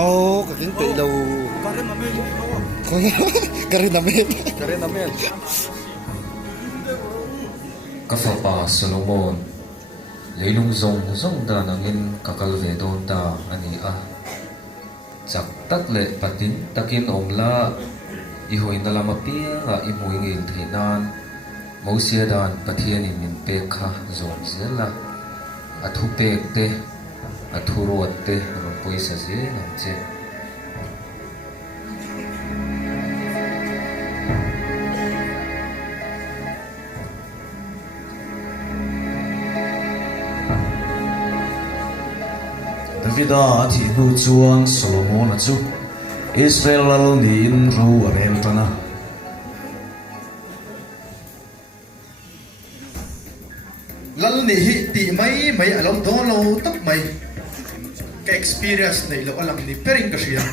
Oh, kaking ilaw. Karen namin. Karin namin. Karen namin. Kafapa Solomon leilung zong da nangin kakalve don da ani a chak tak le patin takin omla ihoi na lama pia nga imui ngil thinan mosia dan pathian in pe kha zong zela athu pek te athu rot te ro poisa je nam che Davida thì nu chuang Solomon chu Israel lal ni in ru arel tana Lal ni hi ti mai alom do lo tak mai. Ka experience nei lo alam ni pering ka siya.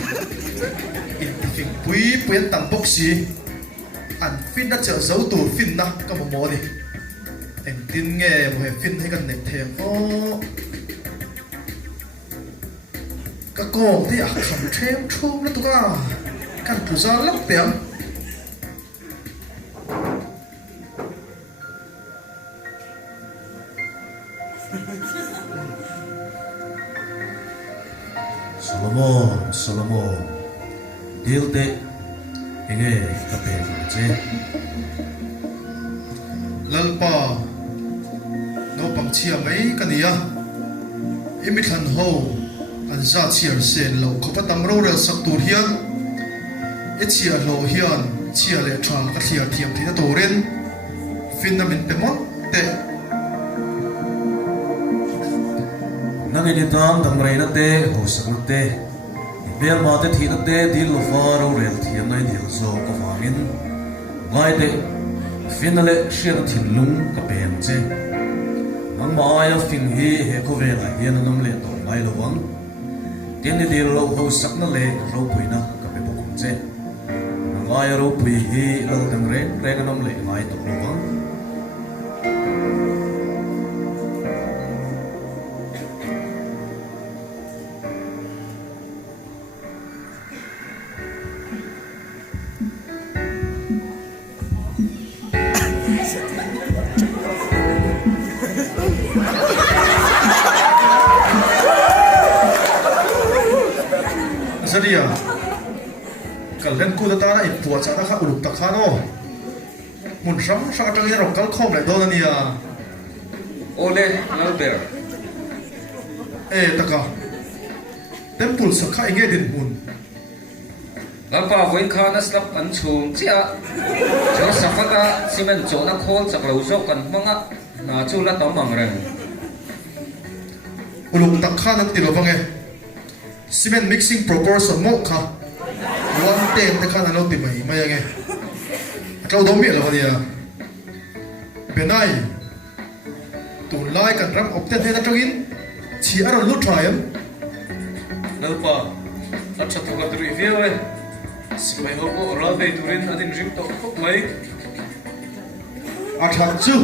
In fing pui tam boxi. An fin na chợ dấu tu fin na ka mo ni. Anh tin nghe mo he fin hay kan nek them o. Ka ko ti a kham them thum na tu ka. Kan tu za lak piam. Solomon dil te enge kape che Lalpa no pang chia mai kania imi than ho an za chiar sen lo khopa tam ro rel sak tur hian e chia lo hian chia le tha ka thia thiam thina toren fin na min temon te nang ini tam dam rei na te ho sak te bel ma te thi na te dil lo fa ro rel thiam nai dil zo ka wangin ngai te finale shir thin lung ka pen che mang mai a fin hi he ko ve la hian nam le to mai lo wang tin ni dil lo ho sak na le ro pui na ka pe bokum che ngai ro pui hi lo dam re nam le ngai to lo wang Zadia kallen ku ta na ipua cha na kha uluk ta kha no mun ram sa tang ya ro kal khom lai do na nia ole nalber e taka temple sa kha enge din mun lampa voin kha na slap an chung chia cho safaka simen cho na khol chak lo zo kan manga na chu la tom mang reng uluk ta kha na ti lo bange cement mixing proportion mo kha one ten ta kha na lo ti mai nge ka do mi lo nia benai tu lai kan ram opten te na tongin chi aro lu try nalpa at sa tuga dri ve si mai ho ko ra ve durin adin rim to khop mai athat chu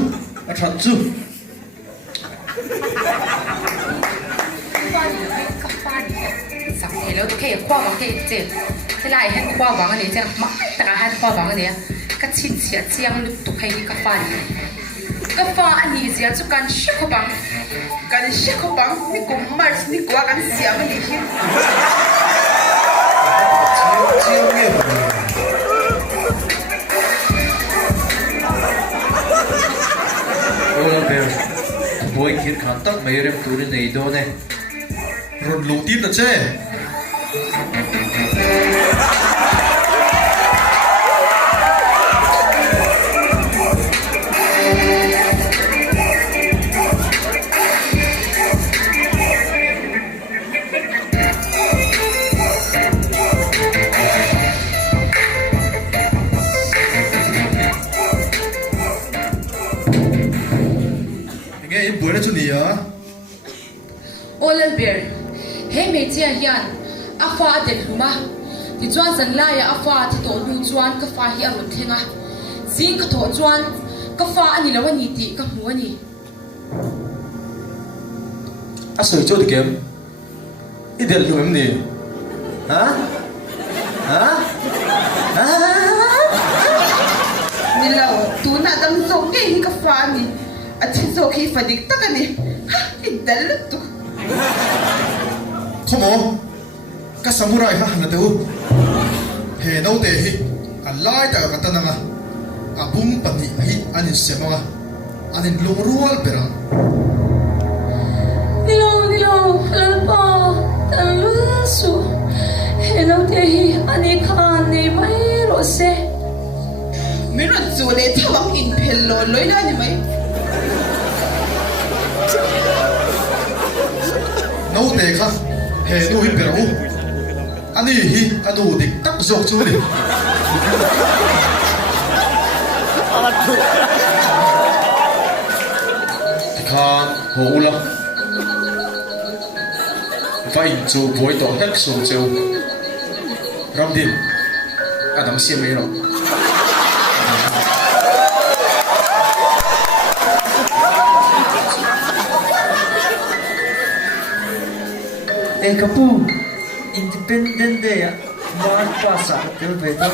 แล้วตัวแค่คว้าวังแค่เจ็บที่ไล่ให้คว้าวังอันนี้เจ้ามาแต่การให้คว้าวังอันนี้ก็ชิดเสียเจียงตัวแค่นี้ก็ฟันอันนี้เสียจุกันชิคบังนี่กูมาร์นี่กูกันเสียมันนี่ที่เจียวเนี่ยโอ้เบลบอยคิดขันตักไม่เริ่มตัวในโดนเนี่ยรุนลูตีนนะเจ้ nghe em buổi đó cho nỉ à Olel beer he me chia hian afa de luma ti chuan zan la ya afa ti to lu chuan ka fa hi arun thenga zing ka tho chuan ka fa ani lo ani ti ka mu ani à sợi cho được kiếm ít điện luôn em nè hả hả hả ni lau tu na dam zo ke hi ka fa ni a thi zo khi fa dik ta ni ha i dal tu Khomo ka samurai ha na teu he no te hi alai ta ka tananga abum pani hi anin sema anin lungrual perang Nilo, lalpa, talusu. Hello, tehi, ani khan ni mai rose. mi ro zu le thawang in phel lo loi na ni mai no te kha he no hi perang ani hi anu dik tak zok chu ni khan ho ula vai chu voi to hek so cheu ramdin adam siam mai ro Kapu Independent Day Mar Pasa Kelveda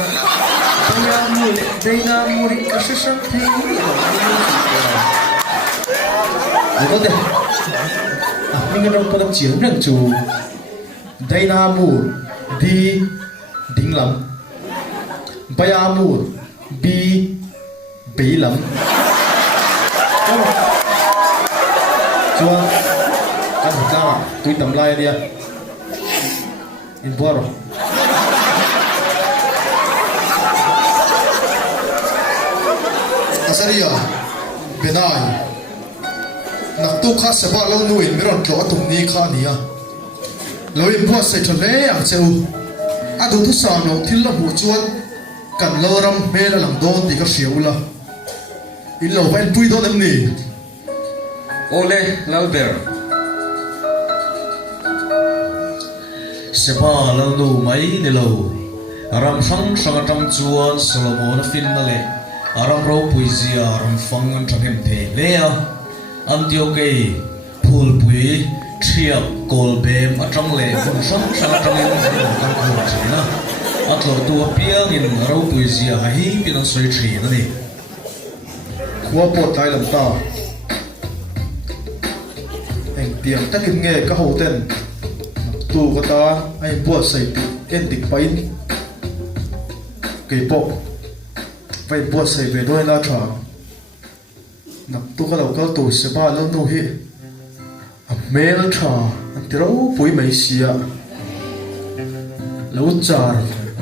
Daya Muri Kashishan Tei có thể mình đang có chiến rằng chủ Dynamo đi đỉnh lắm Bayamu bi bị lắm chưa ăn thật ra tôi tầm lại đi in bora Asaria benai nak tu kha seba lo nuin meron tlo atum ni kha nia loin bua se thole ang cheu adu thu sa no thil la mu chuan kan lo ram me la lang don ti ka hriula in lo ven pui don em ni Ole Lalber. Sepa lalu mai ni lo aram sang sang atam chuan Solomon fin na le aram ro puizia aram fang an thangem the le a Antioke phul pui thiap kol bem atang le kun sang sang atang in kan khu thina atlo tu piang in ro puizia hi pinang soi thina ni khua pot lai lam ta eng tiang takin nge ka ho ten tu ka ta ai bua sai ti en dik pain ke po vai bua sai ve doi na tha nak tu ka lo ka tu se ba lo nu hi a mel tha an ti ro pui mai sia lo char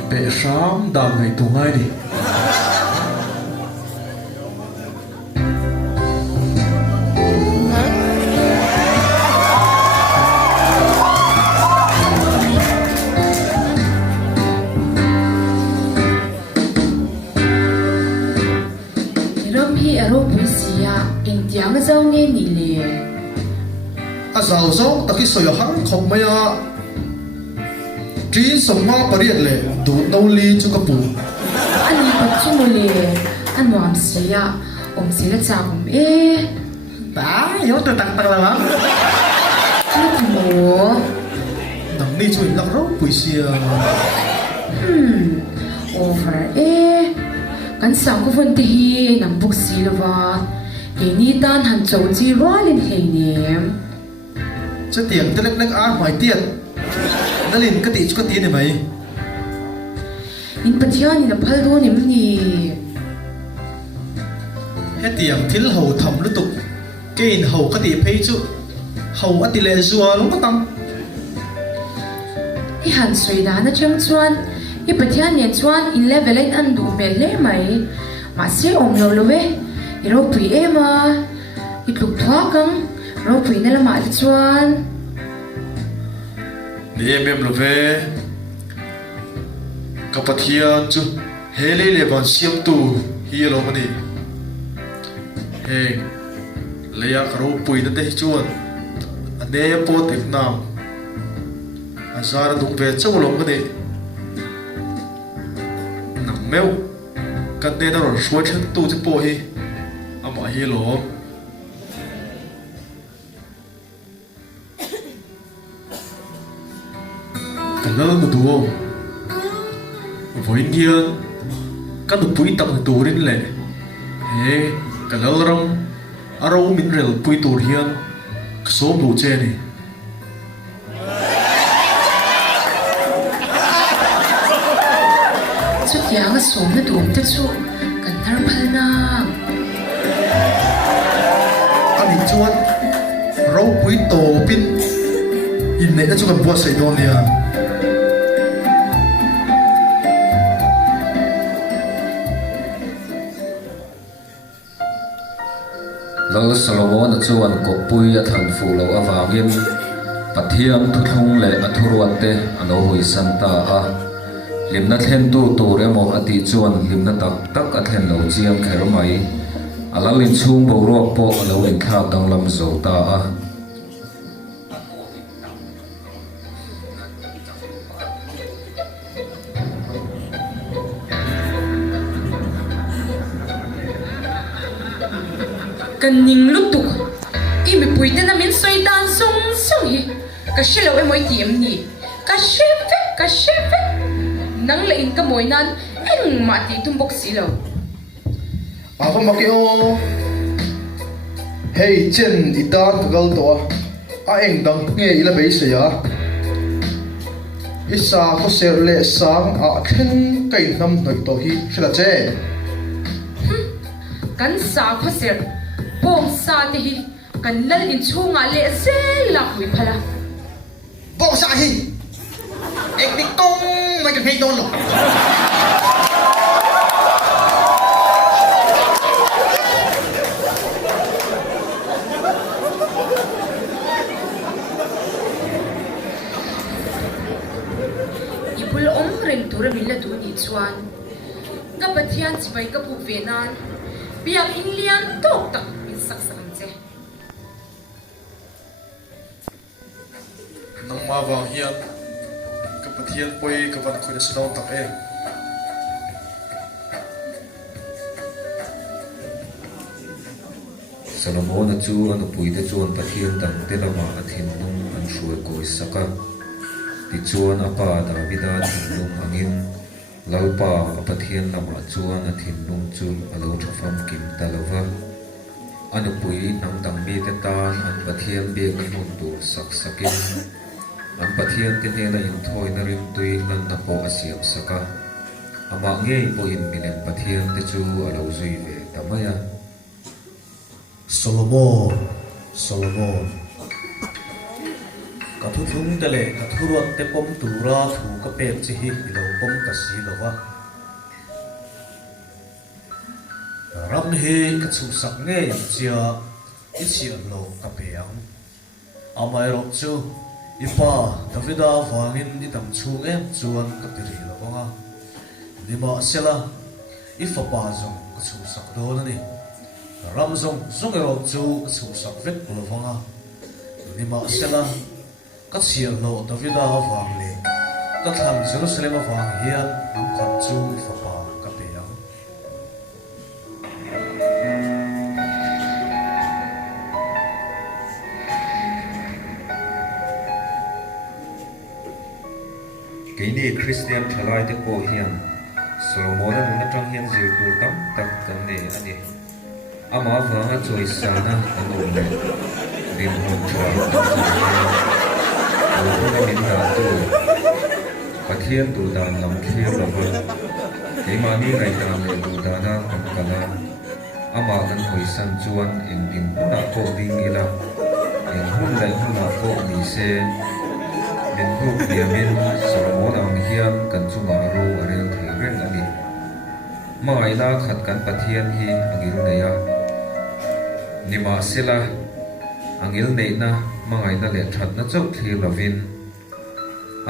pe sham da ngai tu ngai ni Yang zau nghe nỉ lệ a zau zau taki soyo hang khop maya trin som ma pariat le du no li chu ka pu Ani pat chu mo lệ An nuam siya si la cha om ba yo tu tak tak la Lit mo nang ni chu lak ro pui sia Over Kan sang ko vun ti hi Nang buk si la va Ini tan han chou chi rolin hei nem cha tiang te lek lek a mai tiat dalin ka ti chu ka ti ni mai In pathian in a phal do nim ni he tiang thil ho tham lu tuk kein ho ka ti phei chu ho ati le zuwa lo ka tam I han soi da na chang chuan I pathian ne chuan in level 8 an du me le mai Ma se om lo lo we I ro pui ema I tluk thwa kang ro pui na lama li chuan ni em lo ve ka pathian chu hele le ban siam tu hi lo mani he le ya karo pui na te chuan ane po te nam azar du ve chu lo mani nang meu kan te na ro shwa chen tu chu po hi ama hi lo kalal na duo voin hian kan pui tak na turin le he kalal ram aro min rel pui tur hian ksom lu che ni chút giang cái số nó đúng thế chú cần thar phal na ani chuan ro pui to pin in nei na chu kan buat sei don nia lo Solomon chuan ko pui a than fu lo awangin pathian thu thung le athuruat te ano hui santa a limna thlen tu tur emo ati chuan limna tak tak a thlen lo chiam kher mai alalin chung bo ruak po alo in thla danglam zo ta a cần nhìn lúc tục im bị bụi tên là miếng xoay đan sung sung hi cái xe lâu em mới tiệm nhỉ cái xe phết nắng lại in cái mồi nan em mà thì tung bốc xí lâu ava makio hey chen itan kagal to a eng dang nge ila be se ya isa ko ser le sang a khen kai nam noi to hi khla che kan sa kho ser bom sa te hi kan lal in chunga le se la hui phala bo sa hi ek ni tong mai ka hei don lo ipul om ren tur min la tu ni chuan ga pathian chibai ka pu venan biang in lian tok tak min sak sam che nang ma wa hian ka pathian poi ka van khoi sa don tak e Solomon chu an pui te chuan pathian dang te lama a thin nung an hruai koi saka ti chuan apa Davida thin nung angin lalpa a pathian lama chuan a thin nung chu alo thafam kim talova an pui nang dang mi te tan an pathian bek an hun tur sak sakin an pathian te hela in thoi na rim tui nan na po asiam saka ama nge po in minen pathian te chu alo zui ve tamaya Solomon ka thu thung te le ka thuruat te pom tura thu ka pek chi hi lo pom ka si lo wa ram hi ka chu sak nge yang chia i chi an lo ka pe ang amai ro chu ipa Davida wangin ni tam chung em chuan ka ti ri lo wa lima sela ifa pa zong ka chu sak do na ni ram zong zong ero chu ka chu sak vek lo wa lima sela ka chiar lo Davida wang le ka thang Jerusalem wang hian ang khat chu ifa pa ka pe ang Kini Christian thalai te po hian Solomon na tang hian zir tur tam tak kan ne ani ama wanga choi sana anu le rim hon chwa alo min da tu pathian tu dan lam thir lawa keimani ngai tan le tu dana am kala ama kan hoi san chuan in din na ko ding ila in hun lai hun na ko ni se min hu diamin Solomon ang hiam kan chunga ro arel thei reng ani mai na khat kan pathian hi angiru neya nima sila angil nei na mangai na le that na chau thli lovin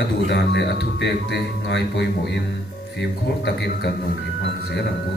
adu dan le athu pek te ngai poi mo in phim khor takin kan nun imang zelang ku